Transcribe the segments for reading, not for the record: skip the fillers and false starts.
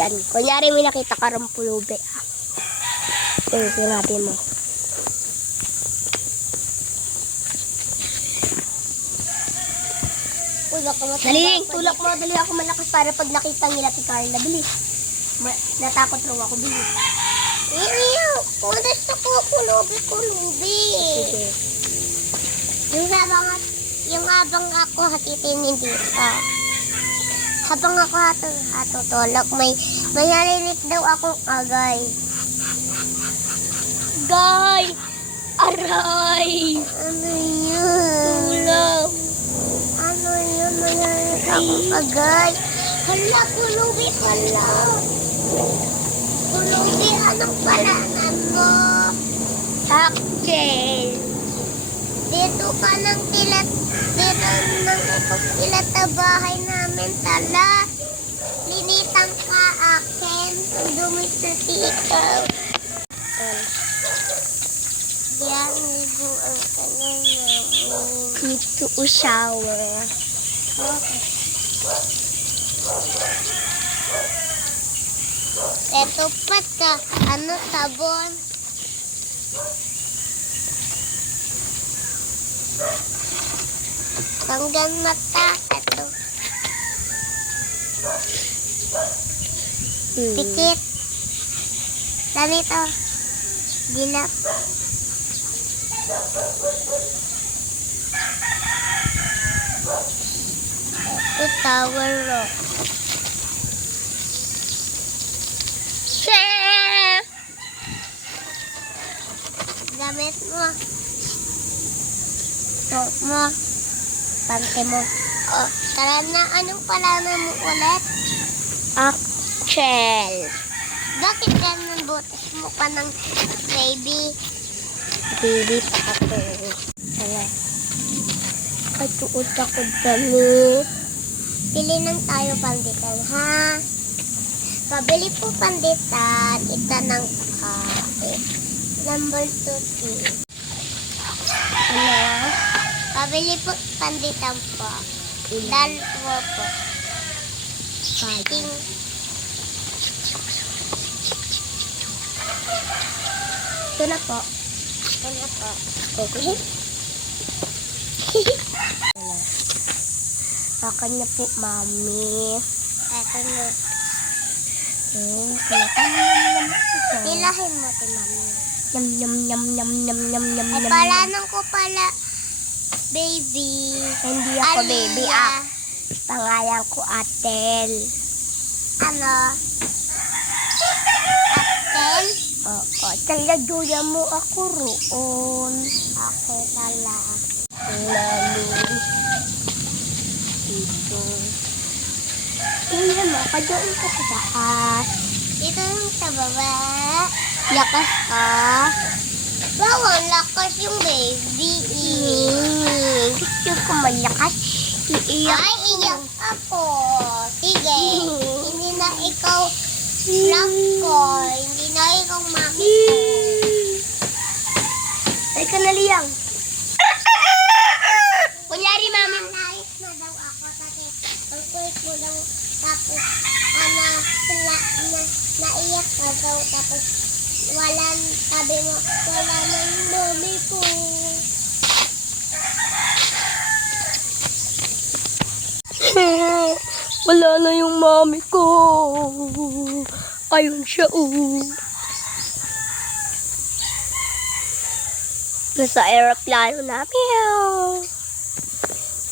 Yan. Kunyari may nakita ka rin pulubi. Sinabi mo. Tulak mo. Dali ako malakas para pag nakita nila si Carla. Bilis. Natakot raw ako. Bilis. Gusto ko kulubi. Sige. Yung habang ako hatitinin dito. Habang ako hatutulog, may narinig daw akong agay. Guy! Aray! Ano yun? Tulog! Ano yun? May narinig akong agay. Hala, kulubi, hala. Kulubi, anong palanan mo? Cocktail! Dito ka nang tilat sa bahay namin, tala. Linitan ka akin. Dumi sa ikaw. Yan, libuan ka na namin. Need to shower. Okay. Eto pat ka. Ano, sabon? Tanggal mata. Eto. Pikit. Ganito. Dilap. Ito, tower rock. Chef! Gamit mo. Suot mo. Pante mo. Oh, tara na. Anong palaman mo ulit? Cocktail! Bakit ganun butas mo pa ng baby? Baby pa ako. Tala. Katuot ako damit. Pili lang tayo panditan, ha? Pabili po panditan. Ita ng kape. Number 2. Ano? Pabili po panditan po. Dalawa po. Ting. Ito na po. Ano po? Okay. Akan na po, mami. Eto na. Hilahin mo ti mami. Yum, yum, yum, yum, yum, yum, yum, Ay, yum. palanan ko pala, baby. Hindi ako baby, Aliyah. Pangalan ko Atel. Ano? Apple? Oo, taladuya mo ako roon. Ako pala. Lalo. Dito. Tingnan mo, doon ka sa taas. Dito lang sa baba. Lakas ka. Bawal lakas yung baby. Gusto ko malakas. Iiyak Ay, ko. iyak ako. Sige. Hindi na ikaw love ko. Hindi na ikaw mami ko. Ay ka na liyang. Kunyari, mami. Nais na daw ako. Ang kulit mo daw. Tapos, naiyak ka daw. Tapos, sabi mo, wala na yung mami ko. Wala na yung mami ko. Ayun siya, Nasa aeroplano na. Meow.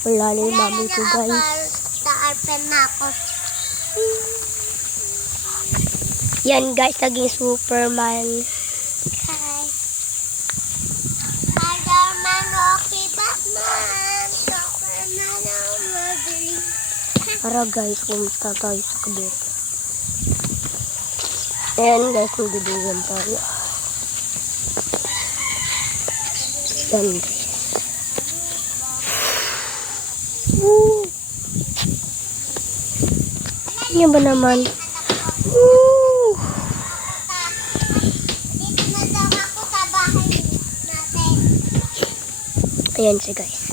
Wala na yung mami ko, guys. Sa-arpen na ako. Yan, guys, naging Superman. Hi. Spider-Man, okay, Batman. Superman, magaling. Tara, guys, pumunta tayo sa kabit. Ayan, guys, magbibigan tayo. Yan, guys. Woo! Yan ba naman? Woo! Dito na daw ako sa bahay natin. Ayan siya, guys.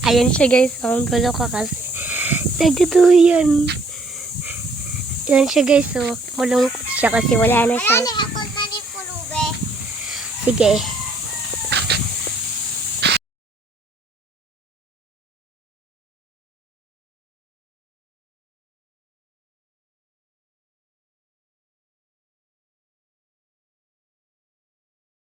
Ayan siya guys, oh, ang gulo ka kasi. Nagduduyan. Yan siya guys, oh. Malungkot siya kasi wala na siya. Wala na ako manipulube. Sige.